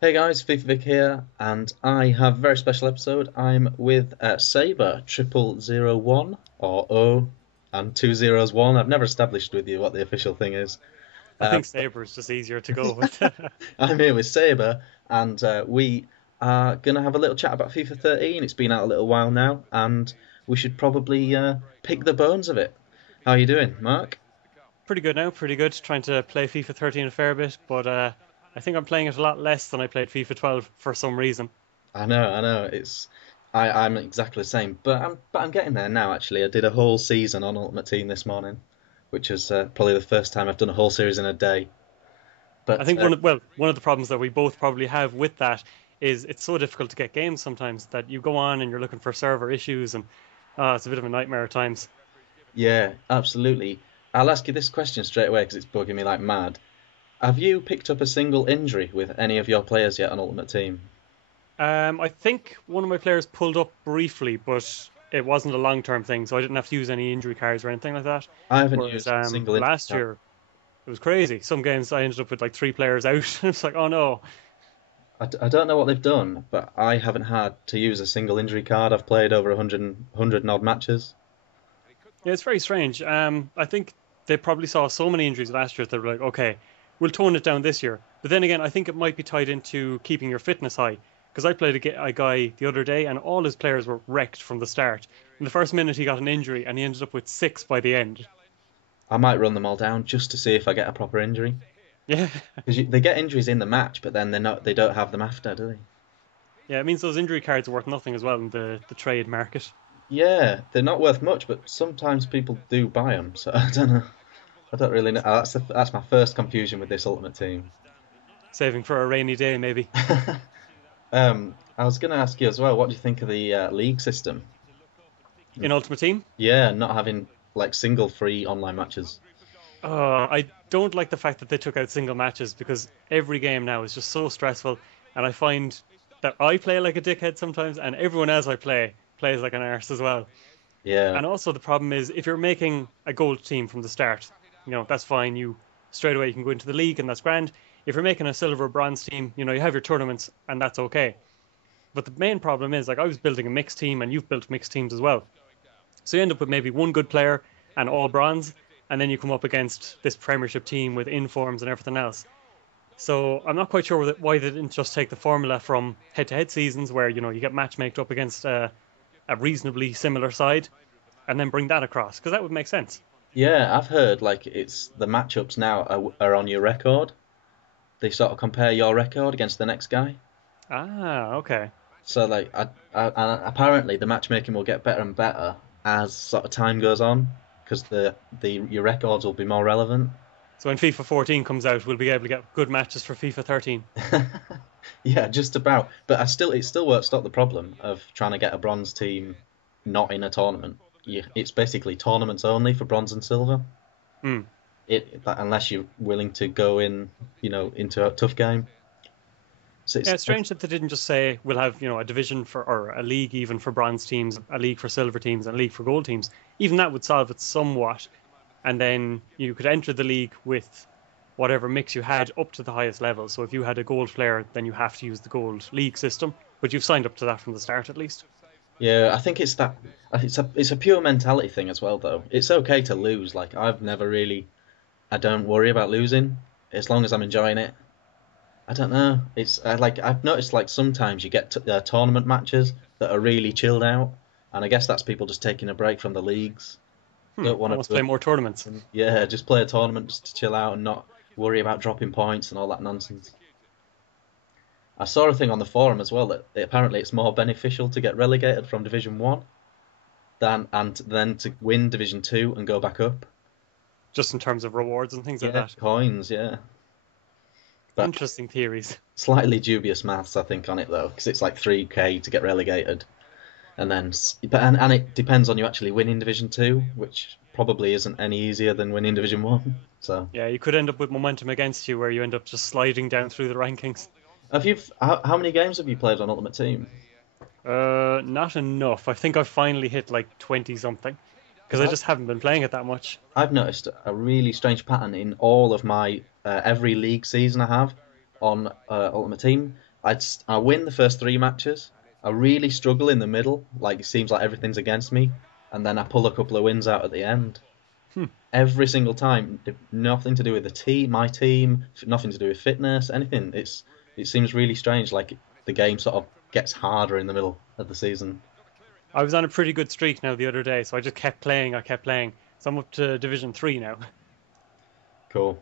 Hey guys, fifav1ck here, and I have a very special episode. I'm with sabre0001 or O and two zeros one. I've never established with you what the official thing is. I Uh, think Sabre is just easier to go with. I'm here with Sabre, and we are gonna have a little chat about FIFA 13. It's been out a little while now, and we should probably pick the bones of it. How are you doing, Mark? Pretty good now, pretty good. Trying to play FIFA 13 a fair bit, but I think I'm playing it a lot less than I played FIFA 12 for some reason. I know. I'm exactly the same, but I'm getting there now. Actually, I did a whole season on Ultimate Team this morning, which is probably the first time I've done a whole series in a day. I But think one of the problems that we both probably have with that is it's so difficult to get games sometimes that you go on and you're looking for server issues and it's a bit of a nightmare at times. yeah, absolutely. I'll ask you this question straight away because it's bugging me like mad. Have you picked up a single injury with any of your players yet on Ultimate Team? I think one of my players pulled up briefly, but it wasn't a long-term thing, so I didn't have to use any injury cards or anything like that. I haven't Whereas used a single injury last card. year it was crazy. Some games I ended up with like three players out. It's like, oh no. I don't know what they've done, but I haven't had to use a single injury card. I've played over 100 and odd matches. Yeah, it's very strange. I think they probably saw so many injuries last year that they were like, okay, we'll tone it down this year. But then again, I think it might be tied into keeping your fitness high. Because I played a guy the other day, and all his players were wrecked from the start. In the first minute, he got an injury, and he ended up with six by the end. I might run them all down just to see if I get a proper injury. Yeah, Because they get injuries in the match, but then they don't have them after, do they? yeah. It means those injury cards are worth nothing as well in the trade market. Yeah, they're not worth much, but sometimes people do buy them. So I don't know. I don't really know. That's my first confusion with this Ultimate Team. Saving for a rainy day, maybe. I was going to ask you as well. What do you think of the league system? In Ultimate Team, Yeah, not having like single free online matches. I don't like the fact that they took out single matches because every game now is just so stressful, and I find that I play like a dickhead sometimes, and everyone else I play plays like an arse as well. Yeah, And also the problem is if you're making a gold team from the start, that's fine. You straight away you can go into the league, and that's grand. If you're making a silver or bronze team, you have your tournaments, and that's okay. But the main problem is like I was building a mixed team, and you've built mixed teams as well. So you end up with maybe one good player and all bronze, and then you come up against this Premiership team with informs and everything else. So I'm not quite sure why they didn't just take the formula from head-to-head seasons, where you get matchmaked up against a reasonably similar side, and then bring that across, because that would make sense. yeah. I've heard like it's the matchups now are on your record. They sort of compare your record against the next guy. Ah, okay. So like, and apparently the matchmaking will get better and better as sort of time goes on, because the your records will be more relevant. So when FIFA 14 comes out, we'll be able to get good matches for FIFA 13. Yeah, just about. But it still won't stop the problem of trying to get a bronze team not in a tournament. It's basically tournaments only for bronze and silver. Hmm. Unless you're willing to go in, into a tough game. So Yeah, it's strange that they didn't just say we'll have, a division for or a league even for bronze teams, a league for silver teams, and a league for gold teams. Even that would solve it somewhat. And then you could enter the league with whatever mix you had up to the highest level. So if you had a gold player, then you have to use the gold league system. But you've signed up to that from the start at least. yeah, I think it's that. It's a pure mentality thing as well, though. It's okay to lose. Like I've never really. I don't worry about losing as long as I'm enjoying it. I don't know. It's like I've noticed like sometimes you get tournament matches that are really chilled out, and I guess that's people just taking a break from the leagues. Don't want Almost to, play more tournaments. yeah, just play a tournament just to chill out and not worry about dropping points and all that nonsense. I saw a thing on the forum as well that apparently it's more beneficial to get relegated from Division One and then to win Division Two and go back up. Just in terms of rewards and things like Yeah, that. coins, yeah. But Interesting theories. slightly dubious maths, I think, on it though, because it's like 3k to get relegated, and then and it depends on you actually winning Division Two, which probably isn't any easier than winning Division One. So, Yeah, you could end up with momentum against you where you end up just sliding down through the rankings. how many games have you played on Ultimate Team? Not enough. I think I've finally hit like 20 something because Because I just haven't been playing it that much. I've noticed a really strange pattern in all of my every league season I have on Ultimate Team. I win the first three matches. I really struggle in the middle, like it seems like everything's against me, and then I pull a couple of wins out at the end. Hmm. Every single time, nothing to do with the team, my team, nothing to do with fitness, anything. It seems really strange. Like the game sort of gets harder in the middle of the season. I was on a pretty good streak now the other day, so I just kept playing. I kept playing. So I'm up to Division 3 now. Cool.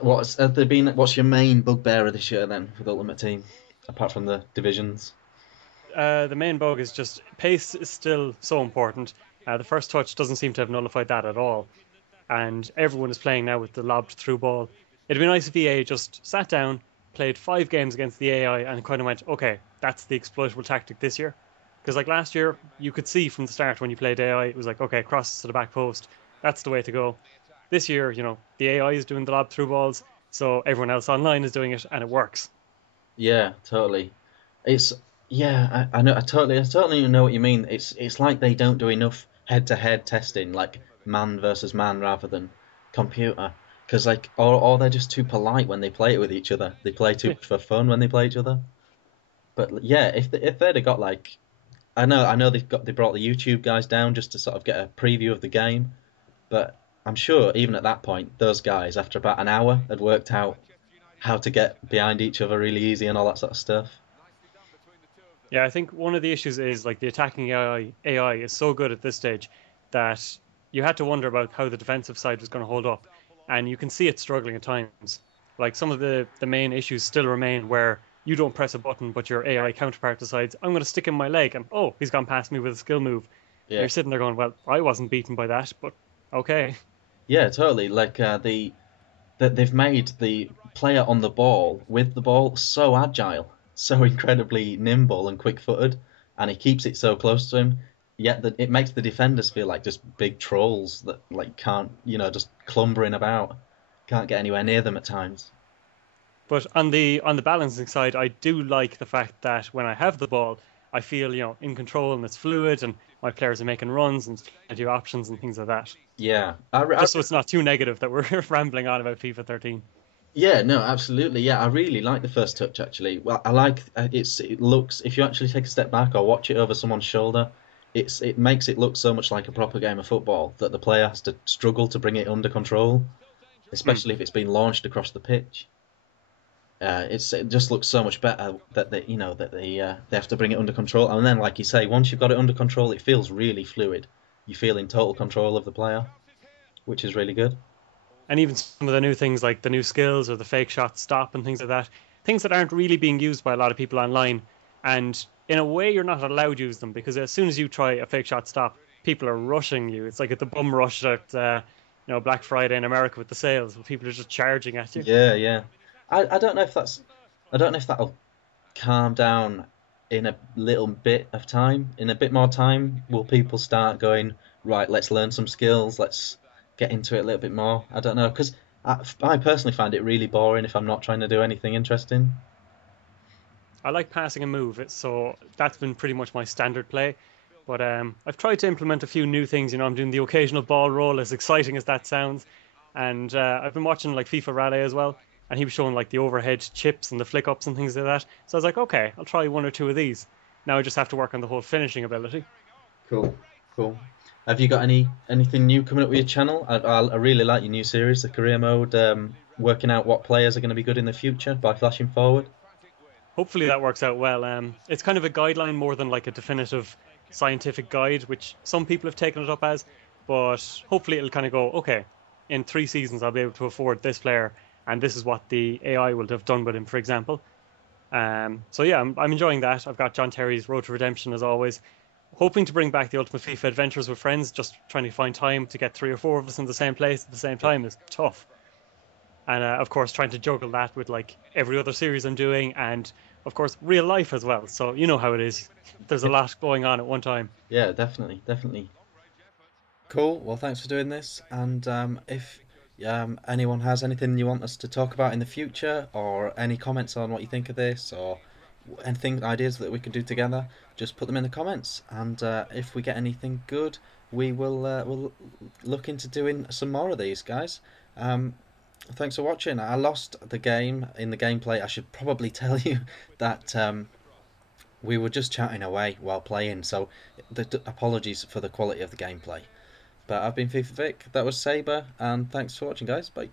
What's your main bugbearer this year then for the Ultimate Team, apart from the divisions? The main bug is just pace is still so important. The first touch doesn't seem to have nullified that at all. And everyone is playing now with the lobbed through ball. It'd be nice if EA just sat down, played 5 games against the AI, and kind of went, okay, that's the exploitable tactic this year. Because like last year, you could see from the start when you played AI, it was like, okay, crosses to the back post, that's the way to go. This year, the AI is doing the lob through balls, so everyone else online is doing it, and it works. Yeah, totally. It's yeah, I know. I totally know what you mean. It's like they don't do enough head-to-head testing, like man versus man rather than computer. Because like, or they're just too polite when they play it with each other. They play too Yeah, much for fun when they play each other. But yeah, if they'd have got like, I know they brought the YouTube guys down just to sort of get a preview of the game. But I'm sure even at that point, those guys after about an hour had worked out how to get behind each other really easy and all that sort of stuff. yeah. I think one of the issues is like the attacking AI is so good at this stage that you had to wonder about how the defensive side was going to hold up, and you can see it struggling at times. Like some of the main issues still remain where you don't press a button, but your AI counterpart decides I'm going to stick in my leg, and oh, he's gone past me with a skill move. And Yeah. you're sitting there going, well, I wasn't beaten by that, but okay. Yeah, totally. Like that they've made the player on the ball with the ball so agile, so incredibly nimble and quick-footed, and he keeps it so close to him. Yet that it makes the defenders feel like just big trolls that like can't, just clumbering about, can't get anywhere near them at times. But on the balancing side, I do like the fact that when I have the ball, I feel in control and it's fluid, and my players are making runs and plenty of options and things like that. Yeah, Just so it's not too negative that we're rambling on about FIFA 13. yeah, no, absolutely. Yeah, I really like the first touch actually. Well, I like it looks if you actually take a step back or watch it over someone's shoulder, it makes it look so much like a proper game of football that the player has to struggle to bring it under control, Hmm. especially if it's been launched across the pitch. It just looks so much better that they have to bring it under control, and then like you say, once you've got it under control, it feels really fluid. You feel in total control of the player, which is really good. And even some of the new things like the new skills or the fake shot stop and things like that, things that aren't really being used by a lot of people online. And in a way, you're not allowed to use them because as soon as you try a fake shot stop, people are rushing you. It's like at the bum rush at Black Friday in America with the sales, where people are just charging at you. Yeah, yeah. I don't know if that's I don't know if that'll calm down in a little bit of time. In a bit more time, will people start going, right, let's learn some skills, let's get into it a little bit more? I don't know, because I personally find it really boring if I'm not trying to do anything interesting. I like passing a move, so that's been pretty much my standard play. But I've tried to implement a few new things. I'm doing the occasional ball roll, as exciting as that sounds. And I've been watching like FIFA Rally as well, and he was showing like the overhead chips and the flick ups and things like that. So I was like, okay, I'll try one or two of these. Now I just have to work on the whole finishing ability. Cool, cool. Have you got anything new coming up with your channel? I really like your new series, the career mode, working out what players are going to be good in the future by flashing forward. Hopefully that works out well. It's kind of a guideline more than like a definitive scientific guide, which some people have taken it up as. But hopefully it'll kind of go, okay, in 3 seasons I'll be able to afford this player, and this is what the AI will have done with him, for example. So yeah, I'm enjoying that. I've got John Terry's Road to Redemption as always. Hoping to bring back the Ultimate FIFA Adventures with friends. Just trying to find time to get 3 or 4 of us in the same place at the same time is tough. And of course, trying to juggle that with like every other series I'm doing, and of course, real life as well. So you know how it is. There's a Yeah, lot going on at one time. yeah, definitely, definitely. Cool. Well, thanks for doing this. And if anyone has anything you want us to talk about in the future, or any comments on what you think of this, or anything, ideas that we could do together, just put them in the comments. And if we get anything good, we'll look into doing some more of these, guys. Um, Thanks for watching. I lost the game in the gameplay. I should probably tell you that we were just chatting away while playing, so apologies for the quality of the gameplay. But I've been fifav1ck, that was Sabre, and thanks for watching, guys. Bye.